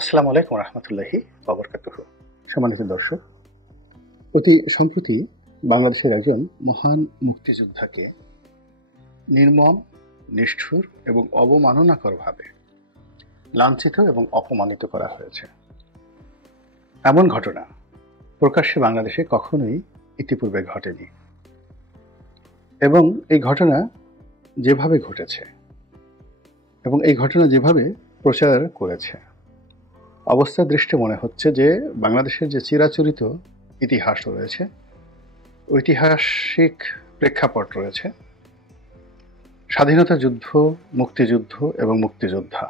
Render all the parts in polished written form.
আসসালামু আলাইকুম রহমতুল্লাহি ওয়া সম্মানিত দর্শক, অতি সম্প্রতি বাংলাদেশের একজন মহান মুক্তিযোদ্ধাকে নির্মম, নিষ্ঠুর এবং অবমাননাকরভাবে লাঞ্ছিত এবং অপমানিত করা হয়েছে। এমন ঘটনা প্রকাশ্যে বাংলাদেশে কখনোই ইতিপূর্বে ঘটেনি এবং এই ঘটনা যেভাবে ঘটেছে এবং এই ঘটনা যেভাবে প্রচার করেছে, অবস্থা দৃষ্টে মনে হচ্ছে যে বাংলাদেশের যে চিরাচরিত ইতিহাস রয়েছে, ঐতিহাসিক প্রেক্ষাপট রয়েছে, স্বাধীনতা যুদ্ধ, মুক্তিযুদ্ধ এবং মুক্তিযোদ্ধা,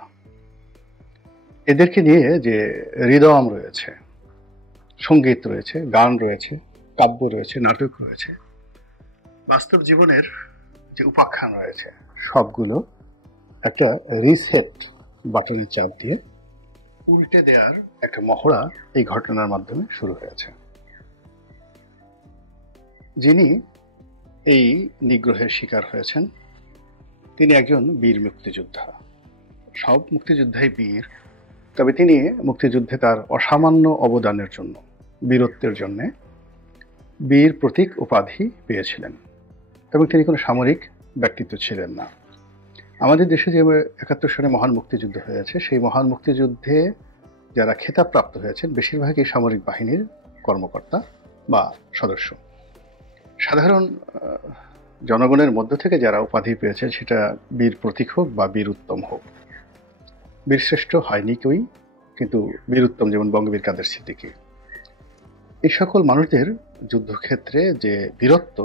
এদেরকে নিয়ে যে হৃদয়ম রয়েছে, সঙ্গীত রয়েছে, গান রয়েছে, কাব্য রয়েছে, নাটক রয়েছে, বাস্তব জীবনের যে উপাখ্যান রয়েছে, সবগুলো একটা রিসেট বাটনের চাপ দিয়ে উল্টে দেওয়ার একটা মহড়া এই ঘটনার মাধ্যমে শুরু হয়েছে। যিনি এই নিগ্রহের শিকার হয়েছেন তিনি একজন বীর মুক্তিযোদ্ধা। সব মুক্তিযোদ্ধাই বীর, তবে তিনি মুক্তিযুদ্ধে তার অসামান্য অবদানের জন্য, বীরত্বের জন্য বীর প্রতীক উপাধি পেয়েছিলেন এবং তিনি কোনো সামরিক ব্যক্তিত্ব ছিলেন না। আমাদের দেশে যে ৭১ সালে মহান মুক্তিযুদ্ধ হয়েছে, সেই মহান মুক্তিযুদ্ধে যারা খেতাবপ্রাপ্ত হয়েছেন বেশিরভাগই সামরিক বাহিনীর কর্মকর্তা বা সদস্য। সাধারণ জনগণের মধ্য থেকে যারা উপাধি পেয়েছেন, সেটা বীর প্রতীক হোক বা বীর উত্তম হোক, বীরশ্রেষ্ঠ হয়নি কেউই, কিন্তু বীর উত্তম যেমন বঙ্গবীর কাদের সিদ্দিকী, এই সকল মানুষদের যুদ্ধক্ষেত্রে যে বীরত্ব,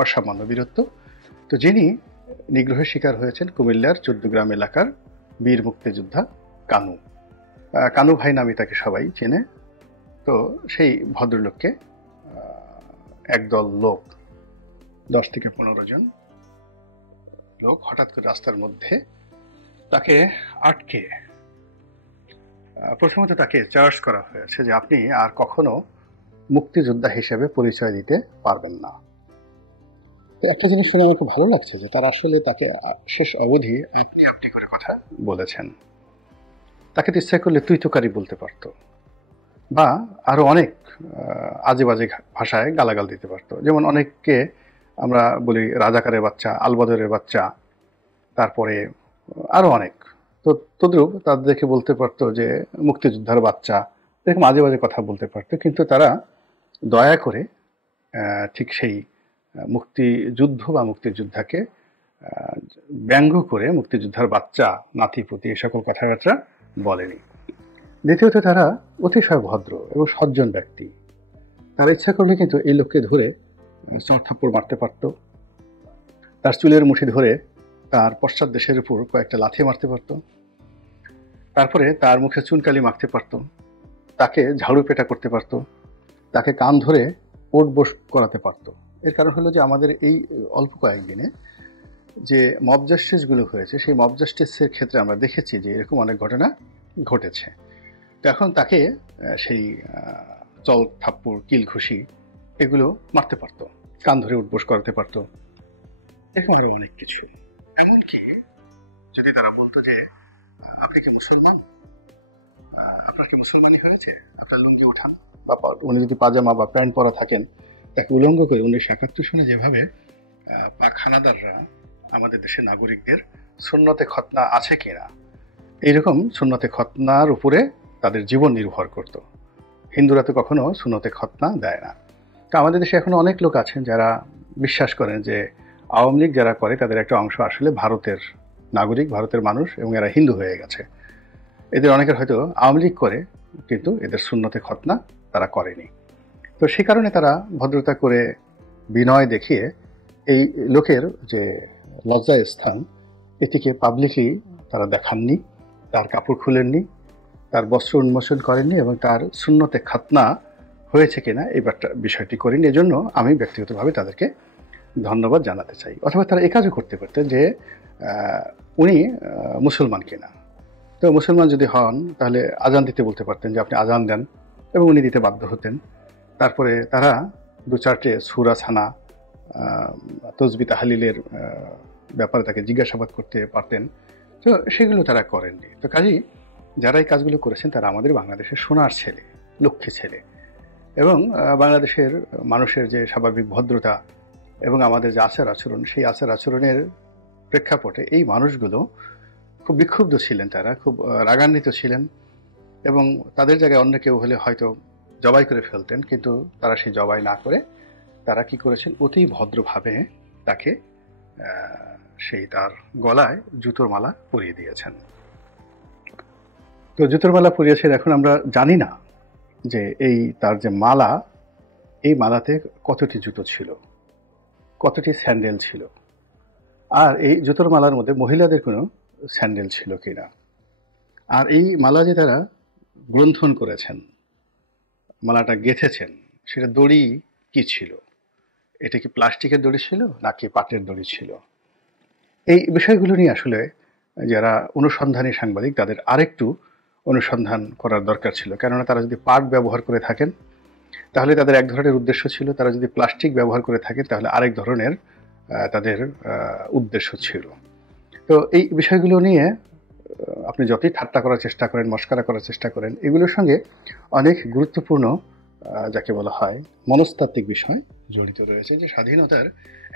অসামান্য বীরত্ব। তো যিনি নিগ্রহের শিকার হয়েছেন কুমিল্লার ১৪ গ্রাম এলাকার বীর মুক্তিযোদ্ধা কানু ভাই নামে তাকে সবাই চেনে। তো সেই ভদ্রলোককে একদল লোক, ১০ থেকে ১৫ জন লোক হঠাৎ করে রাস্তার মধ্যে তাকে আটকে প্রথমত তাকে চার্জ করা হয়েছে যে আপনি আর কখনো মুক্তিযোদ্ধা হিসেবে পরিচয় দিতে পারবেন না। একটা জিনিস শুনে আমার খুব ভালো লাগছে যে তারা আসলে তাকে শেষ অবধি আপনি করে কথা বলেছেন। তাকে তো ইচ্ছা করলে তুই তোকারি বলতে পারত বা আরো অনেক আজে বাজে ভাষায় গালাগাল দিতে পারত। যেমন অনেককে আমরা বলি রাজাকারের বাচ্চা, আলবদরের বাচ্চা, তারপরে আরো অনেক। তো তদ্রুপ তাদেরকে বলতে পারতো যে মুক্তিযোদ্ধার বাচ্চা, এরকম আজে বাজে কথা বলতে পারতো। কিন্তু তারা দয়া করে ঠিক সেই মুক্তিযুদ্ধ বা মুক্তিযোদ্ধাকে ব্যঙ্গ করে মুক্তিযোদ্ধার বাচ্চা, নাতিপুতি এই সকল কথাবার্তা বলেনি। দ্বিতীয়ত তারা অতিশয় ভদ্র এবং সজ্জন ব্যক্তি। তারা ইচ্ছা করলে কিন্তু এই লোককে ধরে চড় থাপ্পড় মারতে পারত, তার চুলের মুঠি ধরে তার পশ্চাৎ দেশের উপর কয়েকটা লাথি মারতে পারত, তারপরে তার মুখে চুনকালি মাখতে পারত, তাকে ঝাড়ু পেটা করতে পারত, তাকে কান ধরে ওঠ বস করাতে পারত। এর কারণ হলো যে আমাদের এই অল্প কয়েকদিনে যে মব জাস্টিসগুলো হয়েছে, সেই মব জাস্টিসের ক্ষেত্রে আমরা দেখেছি যে এরকম অনেক ঘটনা ঘটেছে। তো এখন তাকে সেই চল থাপ্পড়, কিল ঘুষি এগুলো মারতে পারত, কান ধরে উঠবোস করাতে পারত, এরকম আরো অনেক কিছু। এমনকি যদি তারা বলতো যে আপনি কি মুসলমান, আপনার কি মুসলমানই হয়েছে, আপনার লুঙ্গি উঠান, বা উনি যদি পাজামা বা প্যান্ট পরা থাকেন তাকে উলঙ্গ করে ১৯৭১ সনে যেভাবে পাক হানাদাররা আমাদের দেশের নাগরিকদের সুন্নতে খতনা আছে কিনা, এইরকম সুন্নতে খতনার উপরে তাদের জীবন নির্ভর করত। হিন্দুরা তো কখনো সুন্নতে খতনা দেয় না। তো আমাদের দেশে এখনো অনেক লোক আছেন যারা বিশ্বাস করেন যে আওয়ামী লীগ যারা করে তাদের একটা অংশ আসলে ভারতের নাগরিক, ভারতের মানুষ, এবং এরা হিন্দু হয়ে গেছে। এদের অনেকের হয়তো আওয়ামী লীগ করে, কিন্তু এদের সুন্নতে খতনা তারা করেনি। তো সে কারণে তারা ভদ্রতা করে, বিনয় দেখিয়ে এই লোকের যে লজ্জার স্থান, এটিকে পাবলিকলি তারা দেখাননি, তার কাপড় খুলেননি, তার বস্ত্র উন্মোচন করেননি, এবং তার সুন্নতে খতনা হয়েছে কিনা এই বিষয়টি করেনি। এজন্য আমি ব্যক্তিগতভাবে তাদেরকে ধন্যবাদ জানাতে চাই। অথবা তারা এই কাজও করতে পারতেন যে উনি মুসলমান কিনা। তো মুসলমান যদি হন তাহলে আজান দিতে বলতে পারতেন যে আপনি আজান দেন, এবং উনি দিতে বাধ্য হতেন। তারপরে তারা ২-৪টে সূরা ছানা, তসবিহ তাহলিলের ব্যাপারে তাকে জিজ্ঞাসাবাদ করতে পারতেন। তো সেগুলো তারা করেননি। তো কাজেই যারা এই কাজগুলো করেছেন তারা আমাদের বাংলাদেশের সোনার ছেলে, লক্ষ্মী ছেলে, এবং বাংলাদেশের মানুষের যে স্বাভাবিক ভদ্রতা এবং আমাদের যে আচার আচরণ, সেই আচার আচরণের প্রেক্ষাপটে এই মানুষগুলো খুব বিক্ষুব্ধ ছিলেন, তারা খুব রাগান্বিত ছিলেন, এবং তাদের জায়গায় অন্য কেউ হলে হয়তো জবাই করে ফেলতেন, কিন্তু তারা সেই জবাই না করে তারা কি করেছেন, অতি ভদ্রভাবে তাকে সেই তার গলায় জুতোর মালা পরিয়ে দিয়েছেন। তো জুতোর মালা পরিয়েছেন, এখন আমরা জানি না যে এই তার যে মালা, এই মালাতে কতটি জুতো ছিল, কতটি স্যান্ডেল ছিল, আর এই জুতোর মালার মধ্যে মহিলাদের কোনো স্যান্ডেল ছিল কিনা, আর এই মালা যে তারা গ্রন্থন করেছেন, মালাটা গেঁথেছেন, সেটা দড়ি কি ছিল, এটা কি প্লাস্টিকের দড়ি ছিল নাকি পাটের দড়ি ছিল, এই বিষয়গুলো নিয়ে আসলে যারা অনুসন্ধানী সাংবাদিক তাদের আরেকটু অনুসন্ধান করার দরকার ছিল। কেননা তারা যদি পাট ব্যবহার করে থাকেন তাহলে তাদের এক ধরনের উদ্দেশ্য ছিল, তারা যদি প্লাস্টিক ব্যবহার করে থাকেন তাহলে আরেক ধরনের তাদের উদ্দেশ্য ছিল। তো এই বিষয়গুলো নিয়ে আপনি যতই ঠাট্টা করার চেষ্টা করেন, মস্করা করার চেষ্টা করেন, এগুলোর সঙ্গে অনেক গুরুত্বপূর্ণ যাকে বলা হয় মনস্তাত্ত্বিক বিষয় জড়িত রয়েছে। যে স্বাধীনতার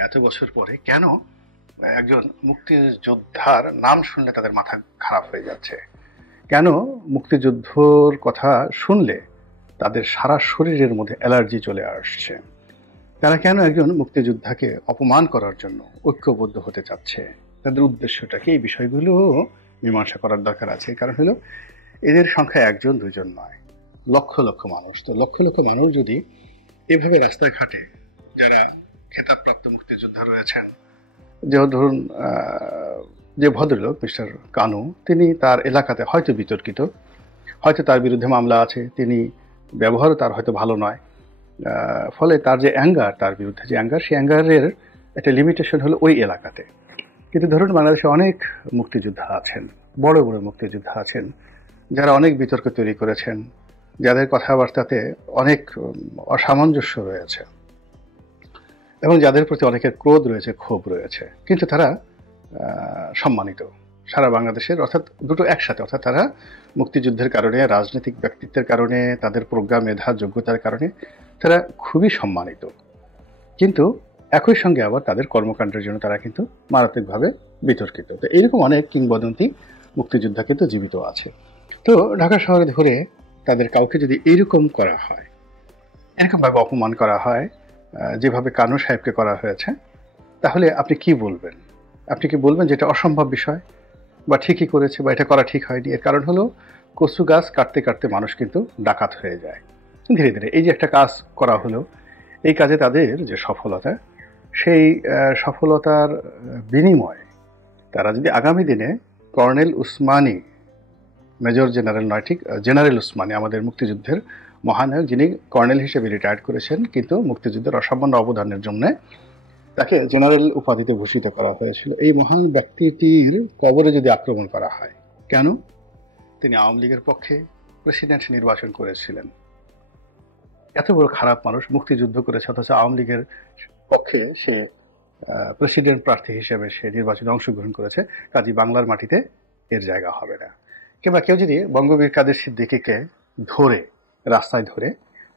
এত বছর পরে কেন একজন মুক্তিযোদ্ধার নাম শুনলে তাদের মাথা খারাপ হয়ে যাচ্ছে, কেন মুক্তিযুদ্ধর কথা শুনলে তাদের সারা শরীরের মধ্যে অ্যালার্জি চলে আসছে, তারা কেন একজন মুক্তিযোদ্ধাকে অপমান করার জন্য ঐক্যবদ্ধ হতে চাচ্ছে, তাদের উদ্দেশ্যটা কি, এই বিষয়গুলো মীমাংসা করার দরকার আছে। কারণ হলো এদের সংখ্যা একজন দুজন নয়, লক্ষ লক্ষ মানুষ। তো লক্ষ লক্ষ মানুষ যদি এভাবে রাস্তাঘাটে যারা খেতাবপ্রাপ্ত মুক্তিযোদ্ধা রয়েছেন, যে ধরুন যে ভদ্রলোক মিস্টার কানু, তিনি তার এলাকাতে হয়তো বিতর্কিত, হয়তো তার বিরুদ্ধে মামলা আছে, তিনি ব্যবহারও তার হয়তো ভালো নয়, ফলে তার যে অ্যাঙ্গার, তার বিরুদ্ধে যে অ্যাঙ্গার, সেই অ্যাঙ্গারের একটা লিমিটেশন হলো ওই এলাকাতে। কিন্তু ধরুন বাংলাদেশে অনেক মুক্তিযোদ্ধা আছেন, বড় বড় মুক্তিযোদ্ধা আছেন, যারা অনেক বিতর্ক তৈরি করেছেন, যাদের কথাবার্তাতে অনেক অসামঞ্জস্য রয়েছে এবং যাদের প্রতি অনেকের ক্রোধ রয়েছে, ক্ষোভ রয়েছে, কিন্তু তারা সম্মানিত সারা বাংলাদেশের, অর্থাৎ দুটো একসাথে, অর্থাৎ তারা মুক্তিযুদ্ধের কারণে, রাজনৈতিক ব্যক্তিত্বের কারণে, তাদের প্রজ্ঞা, মেধা, যোগ্যতার কারণে তারা খুবই সম্মানিত, কিন্তু একই সঙ্গে আবার তাদের কর্মকাণ্ডের জন্য তারা কিন্তু মারাত্মকভাবে বিতর্কিত। তো এইরকম অনেক কিংবদন্তি মুক্তিযোদ্ধা কিন্তু জীবিত আছে। তো ঢাকা শহরে ধরে তাদের কাউকে যদি এইরকম করা হয়, এরকমভাবে অপমান করা হয় যেভাবে কানু সাহেবকে করা হয়েছে, তাহলে আপনি কি বলবেন? আপনি কি বলবেন যে এটা অসম্ভব বিষয়, বা ঠিকই করেছে, বা এটা করা ঠিক হয়নি? এর কারণ হলো কচু গাছ কাটতে কাটতে মানুষ কিন্তু ডাকাত হয়ে যায় ধীরে ধীরে। এই যে একটা কাজ করা হলো, এই কাজে তাদের যে সফলতা, সেই সফলতার বিনিময়ে তারা যদি আগামী দিনে কর্নেল উসমানী, মেজর জেনারেল নয়, ঠিক জেনারেল উসমানী, আমাদের মুক্তিযুদ্ধের মহানায়ক, যিনি কর্নেল হিসেবে রিটায়ার্ড করেছেন, কিন্তু মুক্তিযুদ্ধের অসামান্য অবদানের জন্য তাকে জেনারেল উপাধিতে ভূষিত করা হয়েছিল, এই মহান ব্যক্তিটির কবরে যদি আক্রমণ করা হয়, কেন? তিনি আওয়ামী লীগের পক্ষে প্রেসিডেন্ট নির্বাচন করেছিলেন। এত বড় খারাপ মানুষ মুক্তিযুদ্ধ করেছে, অথচ আওয়ামী লীগের পক্ষে সে প্রেসিডেন্ট প্রার্থী হিসেবে সে নির্বাচনে অংশগ্রহণ করেছে, কাজী বাংলার মাটিতে এর জায়গা হবে না। কিংবা কেউ যদি বঙ্গবীর কাদের সিদ্দিকীকে ধরে, রাস্তায় ধরে,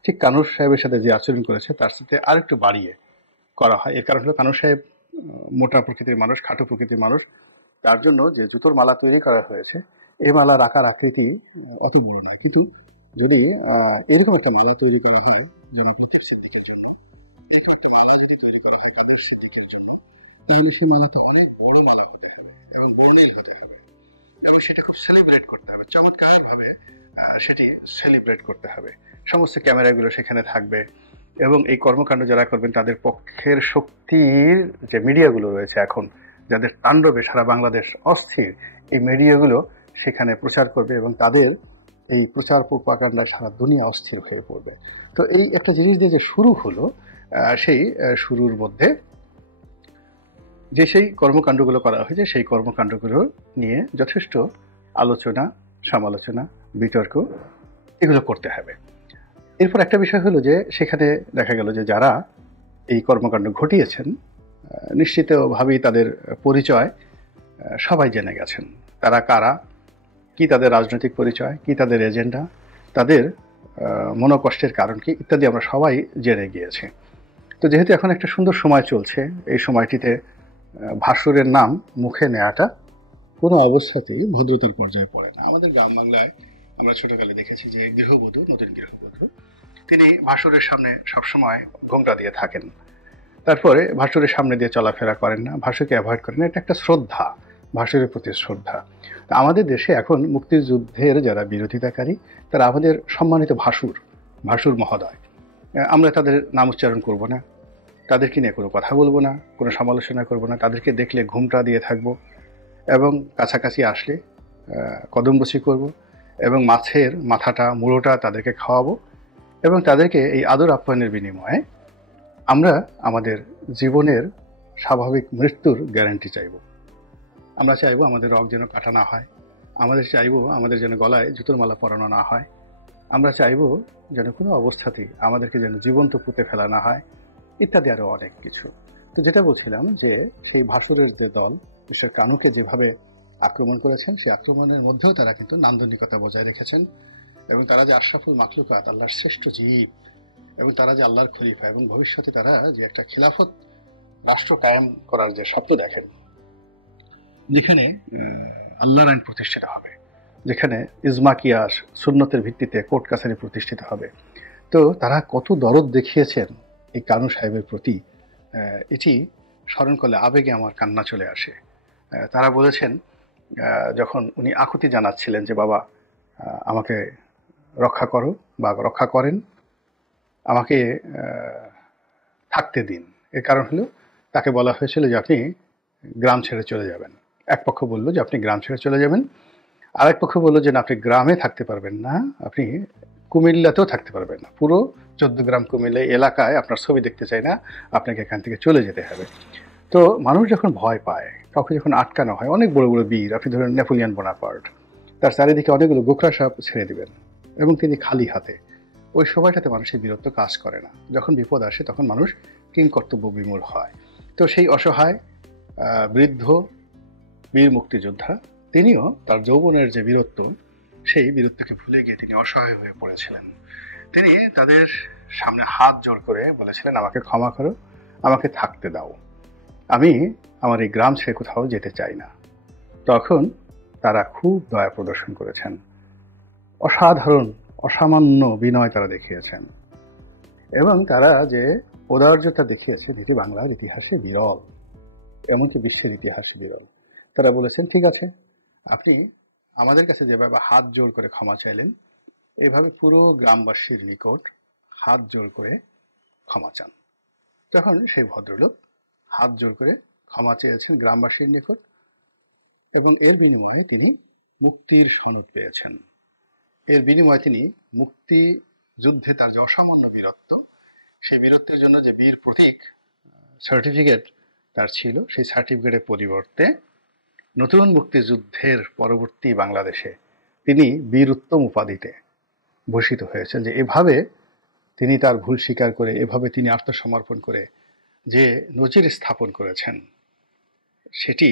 ঠিক কানুর সাহেবের সাথে যে আচরণ করেছে তার সাথে আরেকটু বাড়িয়ে করা হয়, এর কারণ হলো কানু সাহেব মোটা প্রকৃতির মানুষ, খাটো প্রকৃতির মানুষ, তার জন্য যে জুতোর মালা তৈরি করা হয়েছে, এই মালার আকার আকৃতি অতি বড় নয়। কিন্তু যদি এরকম একটা মালা তৈরি করা হয় যেমন প্রতীক সিদ্দিকের জন্য, এরকম একটা মালা যদি তৈরি করা হয় কাদের সিদ্দিকের জন্য, তাহলে সেই মালাটা অনেক বড় মালা হতে হবে এবং বর্ণিল হতে হবে, এবং সেটা খুব সেলিব্রেট করতে হবে, চমৎকার ভাবে সেটি সেলিব্রেট করতে হবে। সমস্ত ক্যামেরাগুলো সেখানে থাকবে, এবং এই কর্মকাণ্ড যারা করবেন তাদের পক্ষের শক্তির যে মিডিয়াগুলো রয়েছে এখন, যাদের তাণ্ডবে সারা বাংলাদেশ অস্থির, এই মিডিয়াগুলো সেখানে প্রচার করবে এবং তাদের এই প্রচার প্রপাগান্ডায় সারা দুনিয়া অস্থির হয়ে পড়বে। তো এই একটা জিনিস দিয়ে যে শুরু হলো, সেই শুরুর মধ্যে যে সেই কর্মকাণ্ডগুলো করা হয়েছে, সেই কর্মকাণ্ডগুলো নিয়ে যথেষ্ট আলোচনা, সমালোচনা, বিতর্ক এগুলো করতে হবে। এরপর একটা বিষয় হলো যে সেখানে দেখা গেল যে যারা এই কর্মকাণ্ড ঘটিয়েছেন নিশ্চিতভাবেই তাদের পরিচয় সবাই জেনে গেছেন, তারা কারা, কি তাদের রাজনৈতিক পরিচয়, কি তাদের এজেন্ডা, তাদের মনোকষ্টের কারণ কি ইত্যাদি আমরা সবাই জেনে গিয়েছি। তো যেহেতু এখন একটা সুন্দর সময় চলছে, এই সময়টিতে ভাসুরের নাম মুখে নেওয়াটা কোনো অবস্থাতেই ভদ্রতার পর্যায়ে পড়ে না। আমাদের গ্রাম বাংলায় আমরা ছোটকালে দেখেছি যে গৃহবধূ, নতুন গৃহবধূ, তিনি ভাসুরের সামনে সবসময় ঘোমটা দিয়ে থাকেন, তারপরে ভাসুরের সামনে দিয়ে চলাফেরা করেন না, ভাসুরকে অ্যাভয়েড করেন না। এটা একটা শ্রদ্ধা, ভাসুরের প্রতি শ্রদ্ধা। আমাদের দেশে এখন মুক্তিযুদ্ধের যারা বিরোধিতাকারী তারা আমাদের সম্মানিত ভাসুর মহোদয়, আমরা তাদের নাম উচ্চারণ করব না, তাদেরকে নিয়ে কোনো কথা বলবো না, কোনো সমালোচনা করব না, তাদেরকে দেখলে ঘুমটা দিয়ে থাকবো এবং কাছাকাছি আসলে কদমবসি করব এবং মাছের মাথাটা মুড়োটা তাদেরকে খাওয়াবো এবং তাদেরকে এই আদর আপ্যায়নের বিনিময়ে আমরা আমাদের জীবনের স্বাভাবিক মৃত্যুর গ্যারান্টি চাইব। আমরা চাইবো আমাদের রগ যেন কাটা না হয়, আমাদের চাইবো আমাদের যেন গলায় জুতোর মালা পরানো না হয়, আমরা চাইবো যেন কোনো অবস্থাতেই আমাদেরকে যেন জীবন্ত পুঁতে ফেলা না হয়, ইত্যাদি আরও অনেক কিছু। তো যেটা বলছিলাম যে সেই ভাসুরের যে দল মিস্টার কানুকে যেভাবে আক্রমণ করেছেন, সেই আক্রমণের মধ্যেও তারা কিন্তু নান্দনিকতা বজায় রেখেছেন এবং তারা যে আশরাফুল মাখলুকাত, আল্লাহর শ্রেষ্ঠ জীব, এবং তারা যে আল্লাহর খলিফা এবং ভবিষ্যতে তারা যে একটা খিলাফত রাষ্ট্র কায়েম করার যে স্বপ্ন দেখেন, যেখানে আল্লাহর আইন প্রতিষ্ঠিত হবে, যেখানে ইজমা কিয়াস সুন্নতের ভিত্তিতে কোর্ট কাছারি প্রতিষ্ঠিত হবে, তো তারা কত দরদ দেখিয়েছেন এই কানু সাহেবের প্রতি, এটি স্মরণ করলে আবেগে আমার কান্না চলে আসে। তারা বলেছেন যখন উনি আকুতি জানাচ্ছিলেন যে বাবা আমাকে রক্ষা করো বা রক্ষা করেন, আমাকে থাকতে দিন, এর কারণ হলো তাকে বলা হয়েছিল যে আপনি গ্রাম ছেড়ে চলে যাবেন। এক পক্ষ বলল যে আপনি গ্রাম ছেড়ে চলে যাবেন, আরেক পক্ষ বলল যে না, আপনি গ্রামে থাকতে পারবেন না, আপনি কুমিল্লাতেও থাকতে পারবেন না, পুরো 14 গ্রাম কুমিল্লা এলাকায় আপনার ছবি দেখতে চাই না, আপনাকে এখান থেকে চলে যেতে হবে। তো মানুষ যখন ভয় পায়, কাউকে যখন আটকানো হয়, অনেক বড় বড় বীর, আপনি ধরেন নেপোলিয়ন বোনাপার্ট, তার চারিদিকে অনেকগুলো গোখরা সাপ ছেড়ে দিবেন এবং তিনি খালি হাতে, ওই সময়টাতে মানুষের বীরত্ব কাজ করে না। যখন বিপদ আসে তখন মানুষ কিংকর্তব্য বিমূঢ় হয়। তো সেই অসহায় বৃদ্ধ বীর মুক্তিযোদ্ধা, তিনিও তার যৌবনের যে বীরত্ব, সেই বীরত্বকে ভুলে গিয়ে তিনি অসহায় হয়ে পড়েছিলেন। তিনি তাদের সামনে হাত জোড় করে বলেছিলেন আমাকে ক্ষমা করো, আমাকে থাকতে দাও, আমি আমার এই গ্রাম ছেড়ে কোথাও যেতে চাই না। তখন তারা খুব দয়া প্রদর্শন করেছেন, অসাধারণ অসামান্য বিনয় তারা দেখিয়েছেন এবং তারা যে ঔদার্যতা দেখিয়েছেন এটি বাংলার ইতিহাসে বিরল, এমনকি বিশ্বের ইতিহাসে বিরল। তারা বলেছেন ঠিক আছে, আপনি আমাদের কাছে যেভাবে হাত জোড় করে ক্ষমা চাইলেন, এভাবে পুরো গ্রামবাসীর নিকট হাত জোড় করে ক্ষমা চান। তখন সেই ভদ্রলোক হাত জোড় করে ক্ষমা চেয়েছেন গ্রামবাসীর নিকট এবং এর বিনিময়ে তিনি মুক্তির সনদ পেয়েছেন। এর বিনিময়ে তিনি মুক্তি যুদ্ধে তার যে অসামান্য বীরত্ব, সেই বীরত্বের জন্য যে বীর প্রতীক সার্টিফিকেট তার ছিল, সেই সার্টিফিকেটের পরিবর্তে নতুন মুক্তিযুদ্ধের পরবর্তী বাংলাদেশে তিনি বীর উত্তম উপাধিতে ভূষিত হয়েছেন। যে এভাবে তিনি তার ভুল স্বীকার করে, এভাবে তিনি আত্মসমর্পণ করে যে নজির স্থাপন করেছেন, সেটি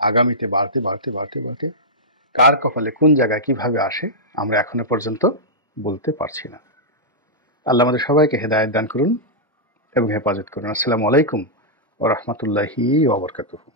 আগামীতে বাড়তে বাড়তে বাড়তে বাড়তে কার কপালে কোন জায়গায় কিভাবে আসে আমরা এখনো পর্যন্ত বলতে পারছি না। আল্লাহ আমাদের সবাইকে হেদায়েত দান করুন এবং হেফাজত করুন। আসসালামু আলাইকুম ওয়া রাহমাতুল্লাহি ওয়া বারাকাতুহু।